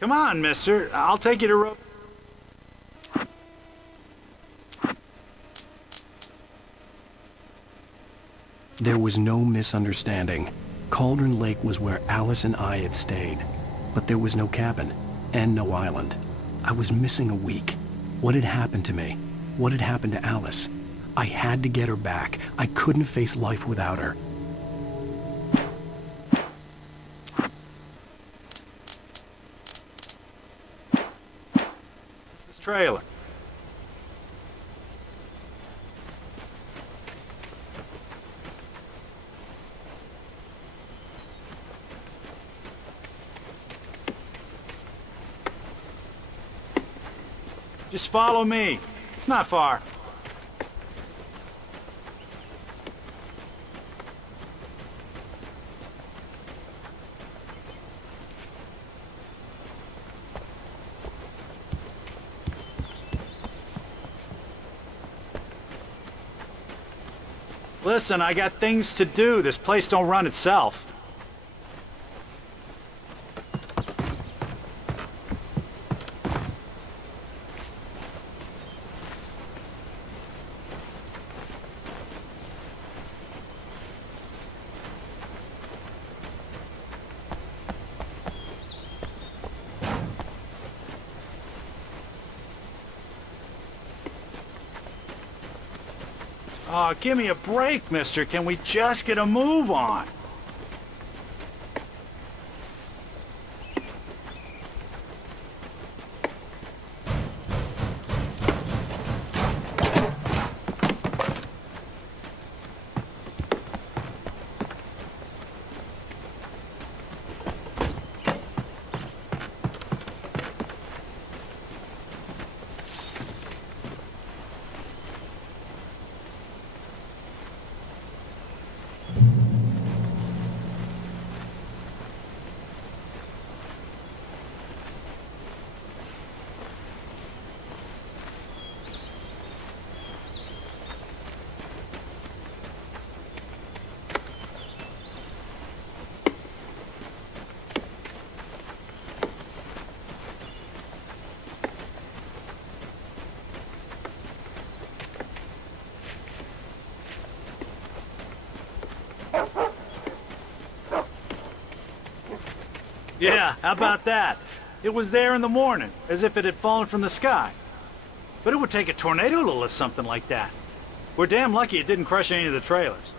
Come on, mister. I'll take you to There was no misunderstanding. Cauldron Lake was where Alice and I had stayed. But there was no cabin, and no island. I was missing a week. What had happened to me? What had happened to Alice? I had to get her back. I couldn't face life without her. this trailer. Just follow me. It's not far. Listen, I got things to do. This place don't run itself. Oh, give me a break, mister. Can we just get a move on? Yeah, how about that? It was there in the morning, as if it had fallen from the sky. But it would take a tornado to lift something like that. We're damn lucky it didn't crush any of the trailers.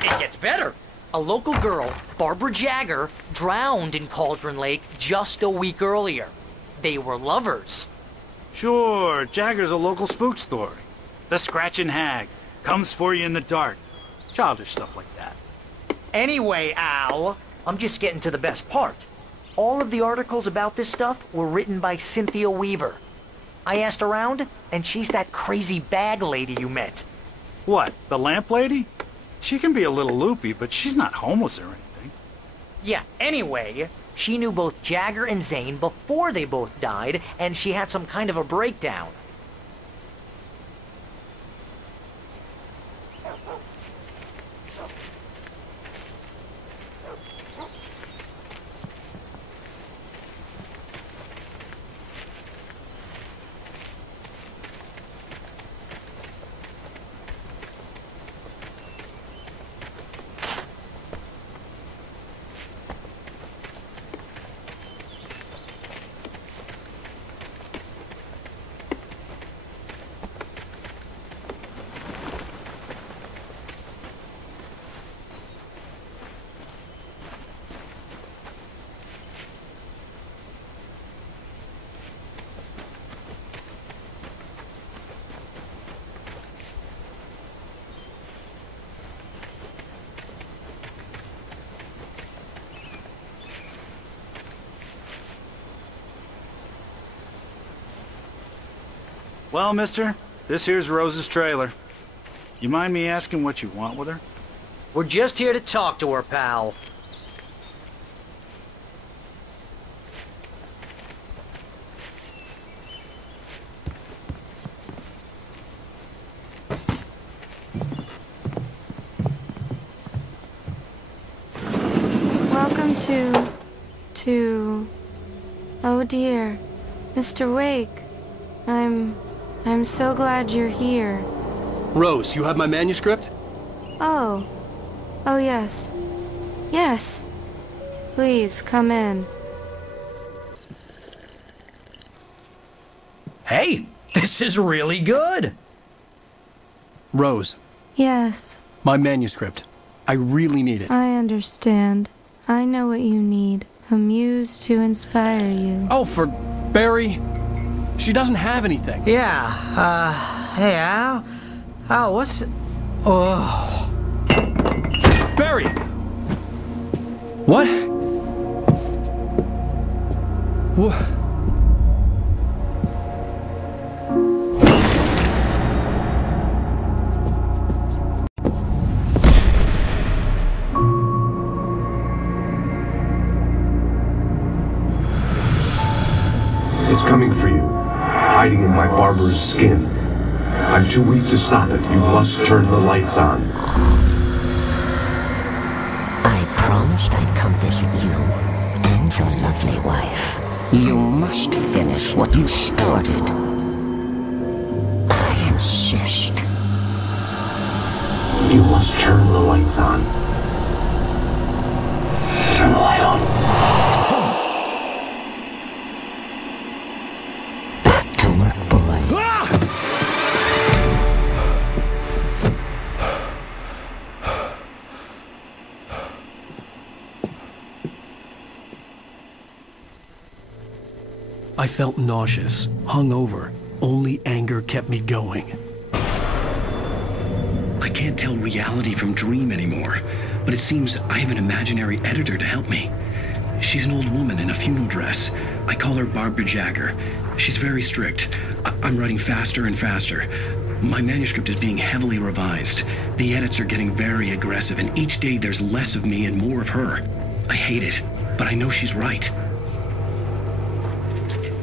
It gets better. A local girl, Barbara Jagger, drowned in Cauldron Lake just a week earlier. They were lovers. Sure, Jagger's a local spook story. The Scratching Hag comes for you in the dark. Childish stuff like that. Anyway, Al, I'm just getting to the best part. All of the articles about this stuff were written by Cynthia Weaver. I asked around, and she's that crazy bag lady you met. What, the lamp lady? She can be a little loopy, but she's not homeless or anything. Yeah, anyway, she knew both Jagger and Zane before they both died, and she had some kind of a breakdown. Well, mister, this here's Rose's trailer. You mind me asking what you want with her? We're just here to talk to her, pal. Welcome to... Oh dear, Mr. Wake. I'm so glad you're here. Rose, you have my manuscript? Oh. Oh yes. Yes. Please, come in. Hey, this is really good. Rose, Yes, my manuscript. I really need it. I understand. I know what you need. A muse to inspire you. Oh, for Barry? She doesn't have anything. Yeah, hey, Al? Al, what's... Oh... Barry! What? What? It's coming for you, hiding in my barber's skin. I'm too weak to stop it. You must turn the lights on. I promised I'd come visit you and your lovely wife. You must finish what you started. I insist. You must turn the lights on. Turn the light on. Back to work, boy. I felt nauseous, hungover. Only anger kept me going. I can't tell reality from dream anymore, but it seems I have an imaginary editor to help me. She's an old woman in a funeral dress. I call her Barbara Jagger. She's very strict. I'm writing faster and faster. My manuscript is being heavily revised. The edits are getting very aggressive, and each day there's less of me and more of her. I hate it, but I know she's right.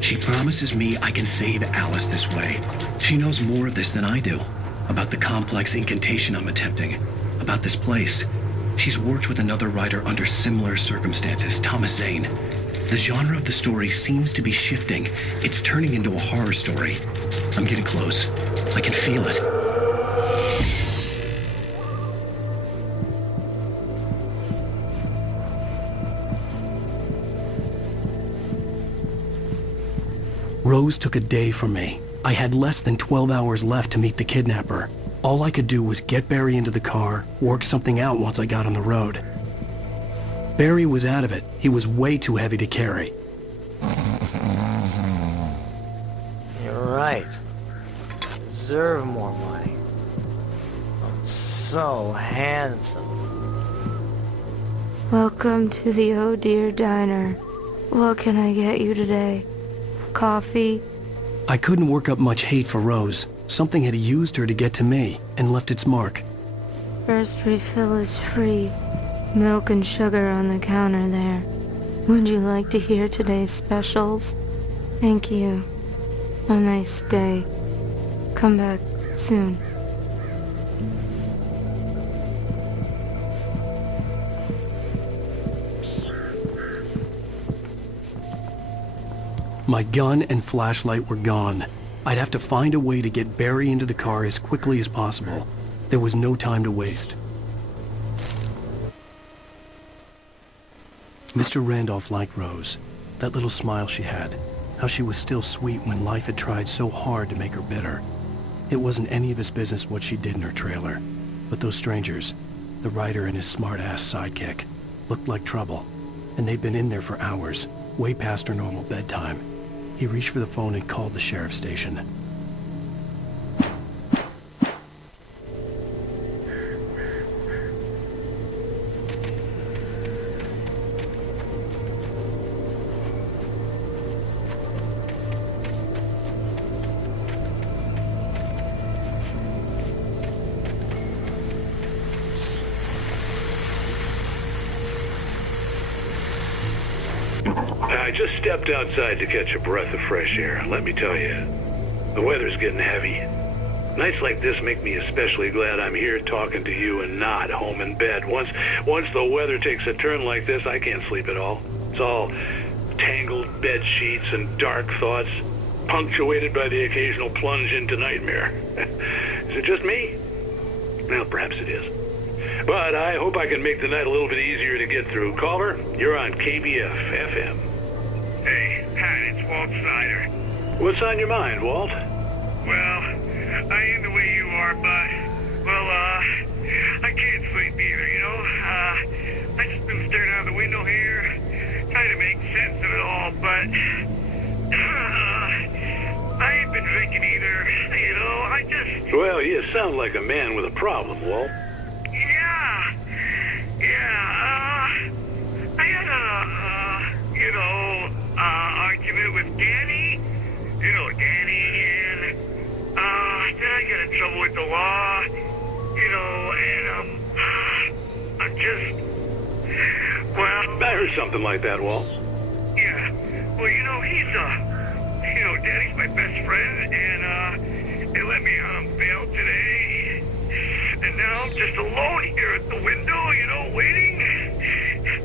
She promises me I can save Alice this way. She knows more of this than I do. About the complex incantation I'm attempting. About this place. She's worked with another writer under similar circumstances, Thomas Zane. The genre of the story seems to be shifting. It's turning into a horror story. I'm getting close. I can feel it. Rose took a day from me. I had less than 12 hours left to meet the kidnapper. All I could do was get Barry into the car, work something out once I got on the road. Barry was out of it. He was way too heavy to carry. You're right. Deserve more money. I'm so handsome. Welcome to the Oh Dear Diner. What can I get you today? Coffee? I couldn't work up much hate for Rose. Something had used her to get to me and left its mark. First refill is free. Milk and sugar on the counter there. Would you like to hear today's specials? Thank you. A nice day. Come back soon. My gun and flashlight were gone. I'd have to find a way to get Barry into the car as quickly as possible. There was no time to waste. Mr. Randolph liked Rose. That little smile she had. How she was still sweet when life had tried so hard to make her bitter. It wasn't any of his business what she did in her trailer. But those strangers, the writer and his smart-ass sidekick, looked like trouble. And they'd been in there for hours, way past her normal bedtime. He reached for the phone and called the sheriff's station. just stepped outside to catch a breath of fresh air. Let me tell you, the weather's getting heavy. Nights like this make me especially glad I'm here talking to you and not home in bed. Once the weather takes a turn like this, I can't sleep at all. It's all tangled bed sheets and dark thoughts, punctuated by the occasional plunge into nightmare. Is it just me? Well, perhaps it is. But I hope I can make the night a little bit easier to get through. Caller, you're on KBF FM. Hey, Pat, it's Walt Snyder. What's on your mind, Walt? Well, I ain't the way you are, but, well, I can't sleep either, you know? I just been staring out the window here, trying to make sense of it all, but, I ain't been drinking either, you know? I just... Well, you sound like a man with a problem, Walt. I had a, argument with Danny. You know Danny, and, then I got in trouble with the law, you know, and, I'm just, well... I heard something like that, Walt. Yeah, well, you know, Danny's my best friend, and, they let me out on bail today. And now I'm just alone here at the window, you know, waiting.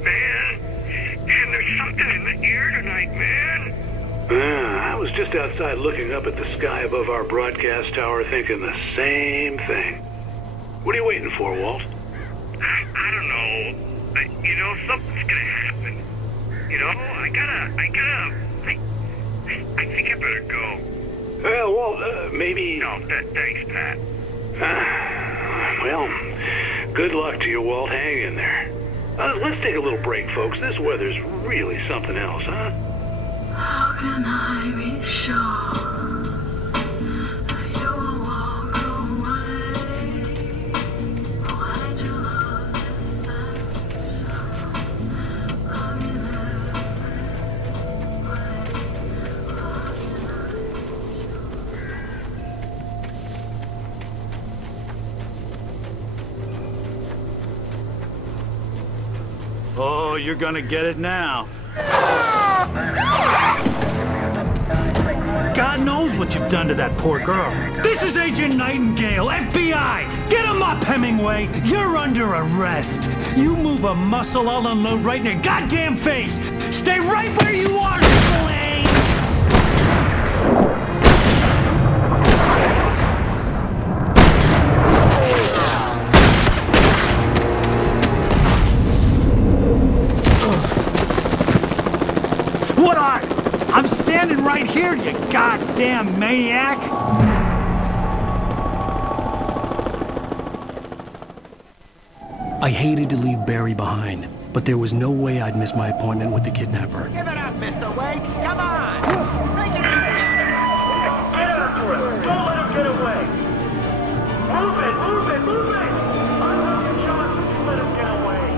Man, and there's something in the air tonight, man. I was just outside looking up at the sky above our broadcast tower thinking the same thing. What are you waiting for, Walt? I don't know. You know, something's gonna happen. You know, I think I better go. Well, Walt, maybe... No, thanks, Pat. Well, good luck to you, Walt. Hang in there. Let's take a little break, folks. This weather's really something else, huh? How can I be sure you will walk away? Why did you love Oh, you're gonna get it now. God knows what you've done to that poor girl. This is Agent Nightingale, FBI! Get him up, Hemingway! You're under arrest! You move a muscle, I'll unload right in your goddamn face! Stay right where you are, Slade! What are you? I'm standing right here, you goddamn maniac! I hated to leave Barry behind, but there was no way I'd miss my appointment with the kidnapper. Give it up, Mr. Wake! Come on! Make it easy! Get after him! Don't let him get away! Move it! Move it! Move it! I'll have you shot if you let him get away!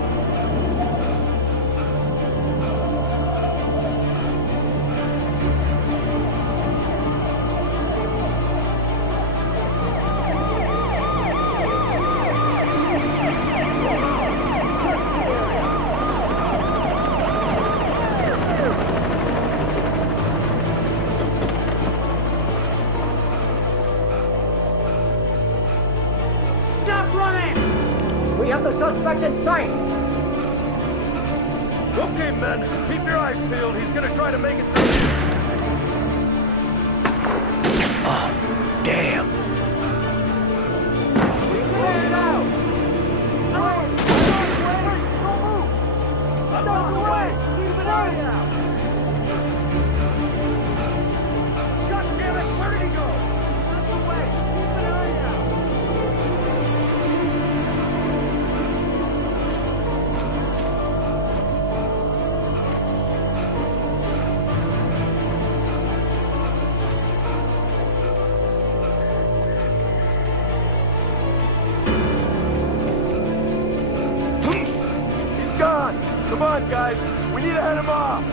Stop running! We have the suspect in sight! Okay, men, keep your eyes peeled. He's gonna try to make it through. Oh, damn. Clear it out! Don't move! Stop away! Keep an eye out! God damn it! Where did he go? Stop away! Keep an eye out! He's gone. Come on, guys. We need to head him off.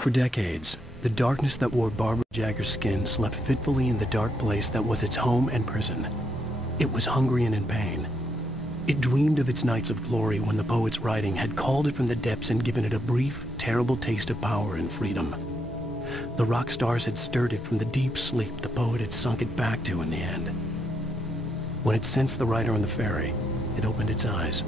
For decades, the darkness that wore Barbara Jagger's skin slept fitfully in the dark place that was its home and prison. It was hungry and in pain. It dreamed of its nights of glory when the poet's writing had called it from the depths and given it a brief, terrible taste of power and freedom. The rock stars had stirred it from the deep sleep the poet had sunk it back to in the end. When it sensed the rider on the ferry, it opened its eyes.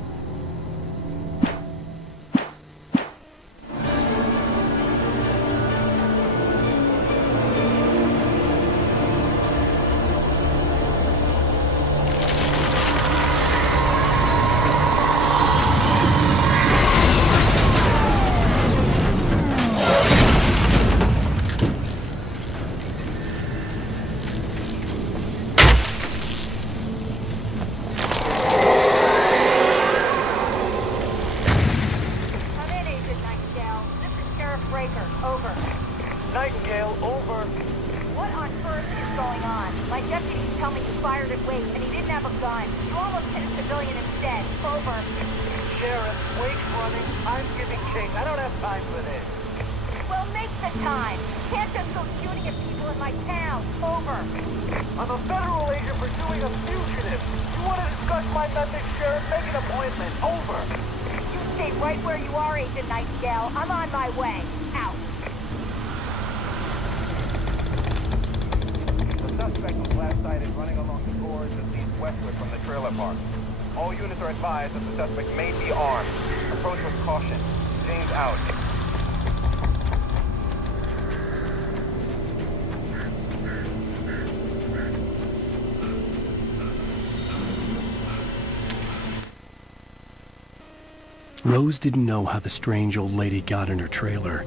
Rose didn't know how the strange old lady got in her trailer,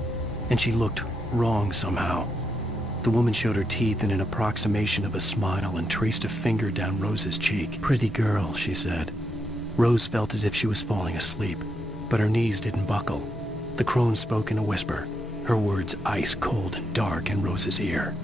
and she looked wrong somehow. The woman showed her teeth in an approximation of a smile and traced a finger down Rose's cheek. "Pretty girl," she said. Rose felt as if she was falling asleep, but her knees didn't buckle. The crone spoke in a whisper, her words ice cold and dark in Rose's ear.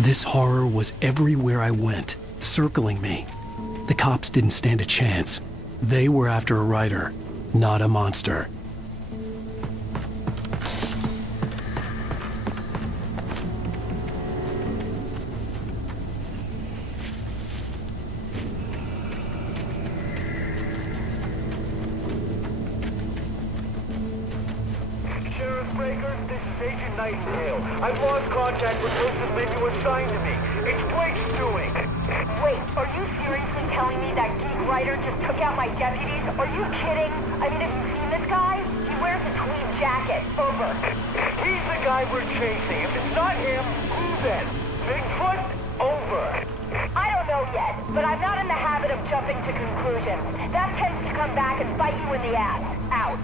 This horror was everywhere I went, circling me. The cops didn't stand a chance. They were after a writer, not a monster. I've lost contact with the person you assigned to me. It's Blake's doing. Wait, are you seriously telling me that geek writer just took out my deputies? Are you kidding? I mean, have you seen this guy? He wears a tweed jacket. Over. He's the guy we're chasing. If it's not him, who then? Bigfoot? Over. I don't know yet, but I'm not in the habit of jumping to conclusions. That tends to come back and bite you in the ass. Out.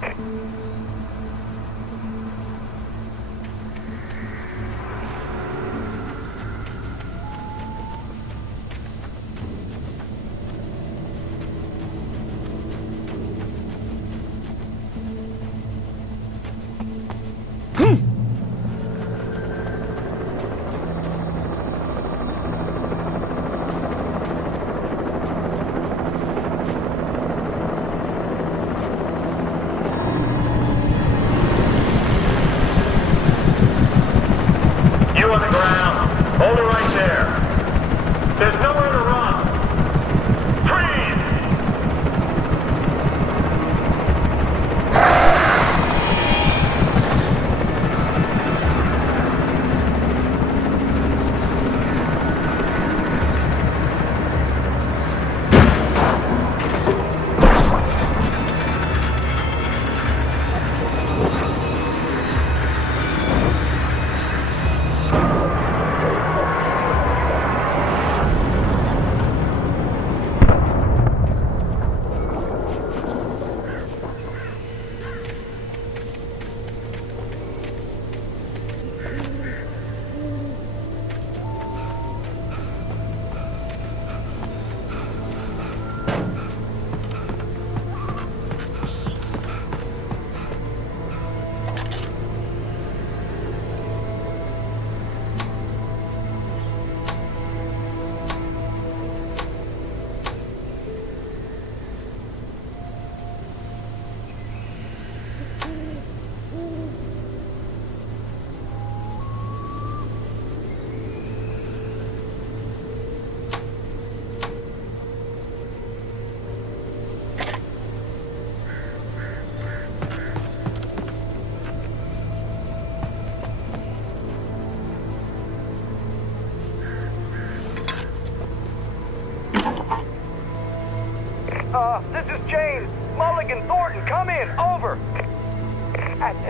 This is James. Mulligan, Thornton, come in. Over.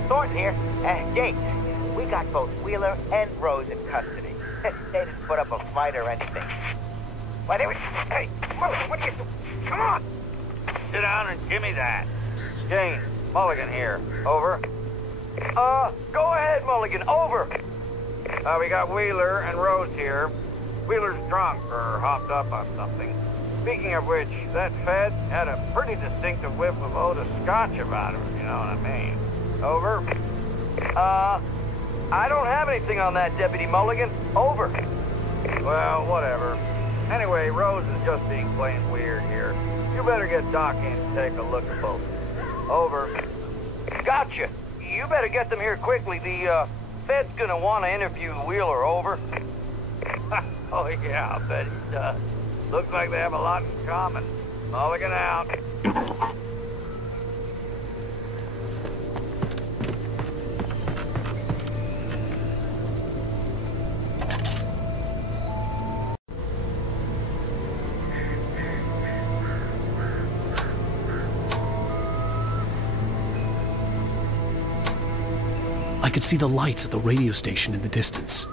Thornton here. James, we got both Wheeler and Rose in custody. They didn't put up a fight or anything. Why, they were... Hey, Mulligan, what are you doing? Come on! Sit down and give me that. James, Mulligan here. Over. Go ahead, Mulligan. Over. We got Wheeler and Rose here. Wheeler's drunk or hopped up on something. Speaking of which, that Fed had a pretty distinctive whiff of Oda Scotch about him, you know what I mean. Over. I don't have anything on that, Deputy Mulligan. Over. Well, whatever. Anyway, Rose is just being plain weird here. You better get Doc in to take a look at both. Over. Gotcha. You better get them here quickly. The, Fed's gonna want to interview Wheeler. Over. Oh, yeah, I bet he does. Looks like they have a lot in common. Mulligan out. I could see the lights at the radio station in the distance.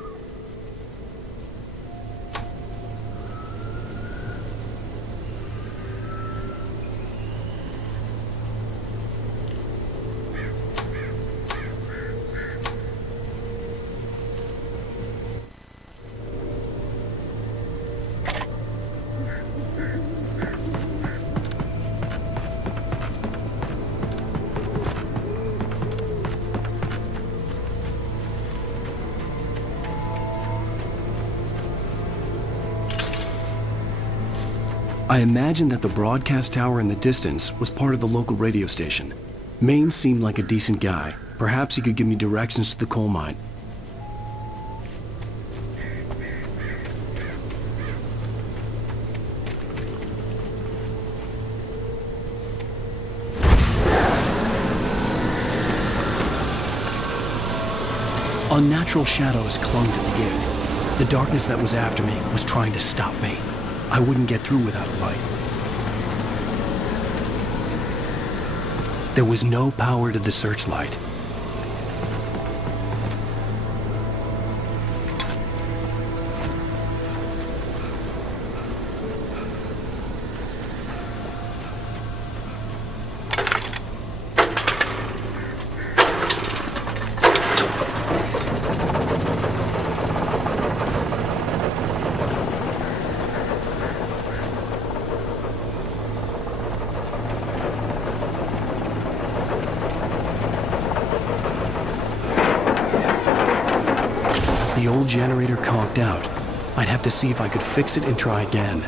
I imagined that the broadcast tower in the distance was part of the local radio station. Maine seemed like a decent guy. Perhaps he could give me directions to the coal mine. Unnatural shadows clung to the gate. The darkness that was after me was trying to stop me. I wouldn't get through without a light. There was no power to the searchlight. The old generator conked out. I'd have to see if I could fix it and try again.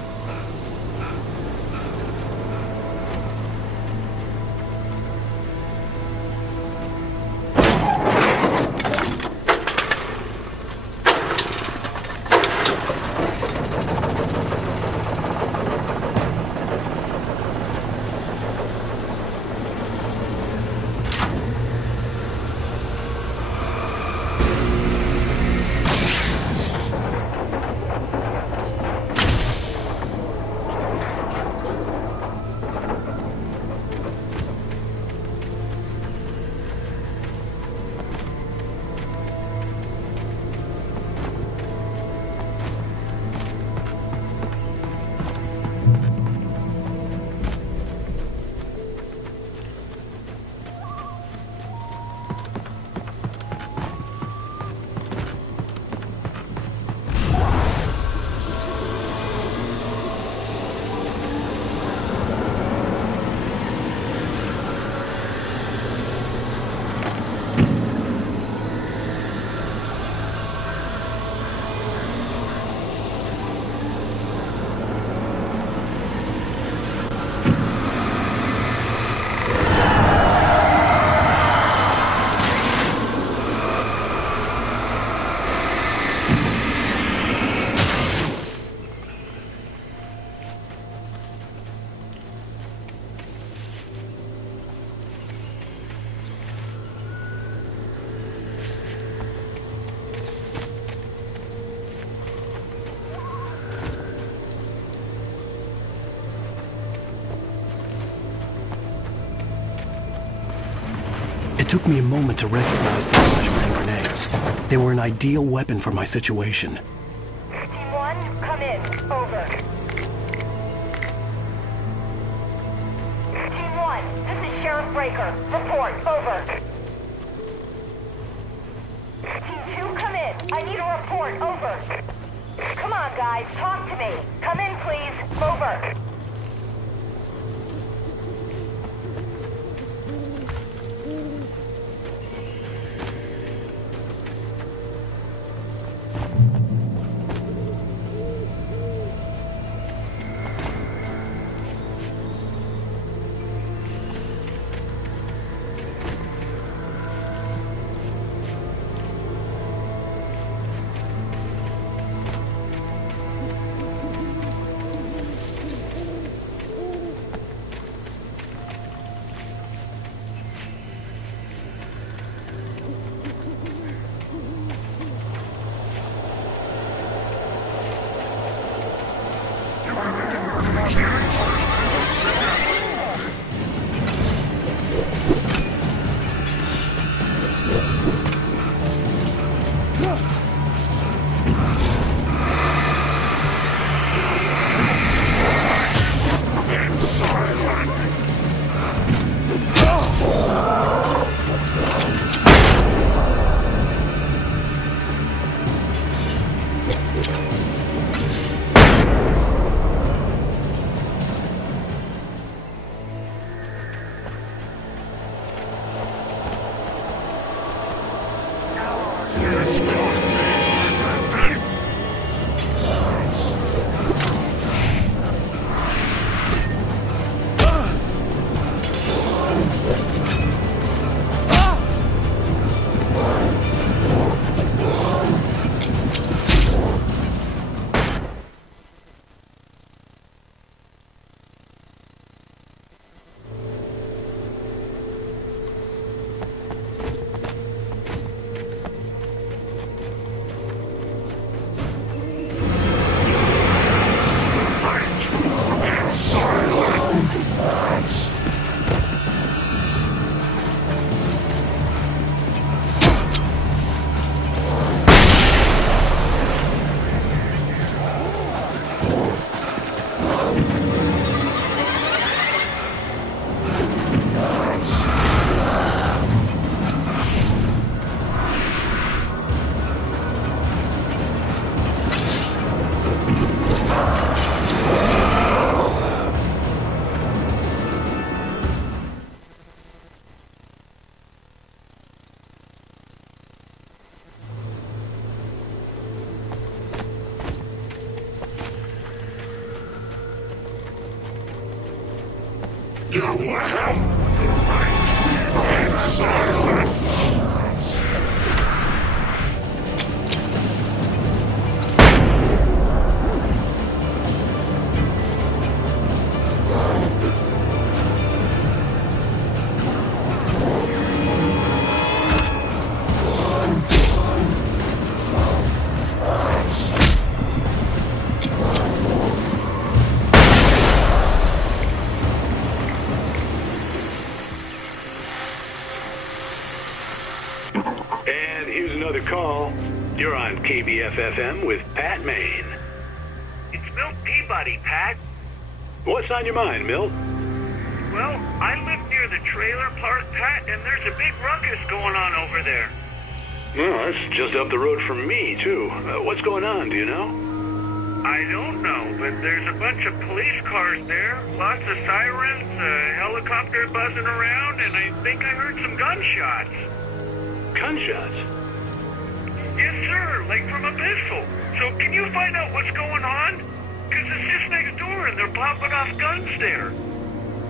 It took me a moment to recognize the flashbang grenades. They were an ideal weapon for my situation. Team 1, come in. Over. Team 1, this is Sheriff Breaker. Report. Over. Team 2, come in. I need a report. Over. Come on, guys. Talk to me. Come in, please. Over. You're on KBFFM with Pat Maine. It's Milt Peabody, Pat. What's on your mind, Milt? Well, I live near the trailer park, Pat, and there's a big ruckus going on over there. Well, that's just up the road from me, too. What's going on, do you know? I don't know, but there's a bunch of police cars there, lots of sirens, a helicopter buzzing around, and I think I heard some gunshots. Gunshots? Yes, sir, like from a pistol. So can you find out what's going on? Because it's just next door and they're popping off guns there.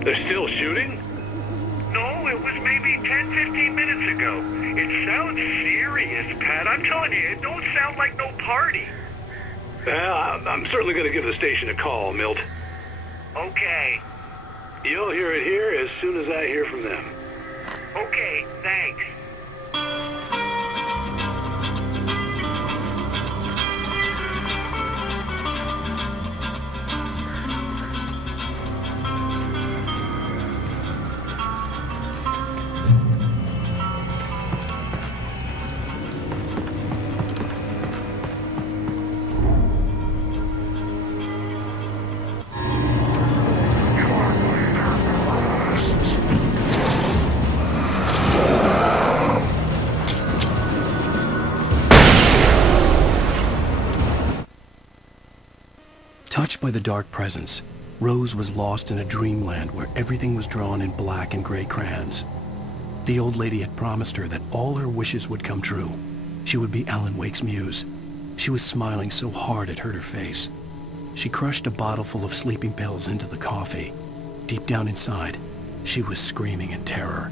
They're still shooting? No, it was maybe 10-15 minutes ago. It sounds serious, Pat. I'm telling you, it don't sound like no party. Well, I'm certainly going to give the station a call, Milt. Okay. You'll hear it here as soon as I hear from them. Okay, thanks. by the dark presence, Rose was lost in a dreamland where everything was drawn in black and gray crayons. The old lady had promised her that all her wishes would come true. She would be Alan Wake's muse. She was smiling so hard it hurt her face. She crushed a bottle full of sleeping pills into the coffee. Deep down inside, she was screaming in terror.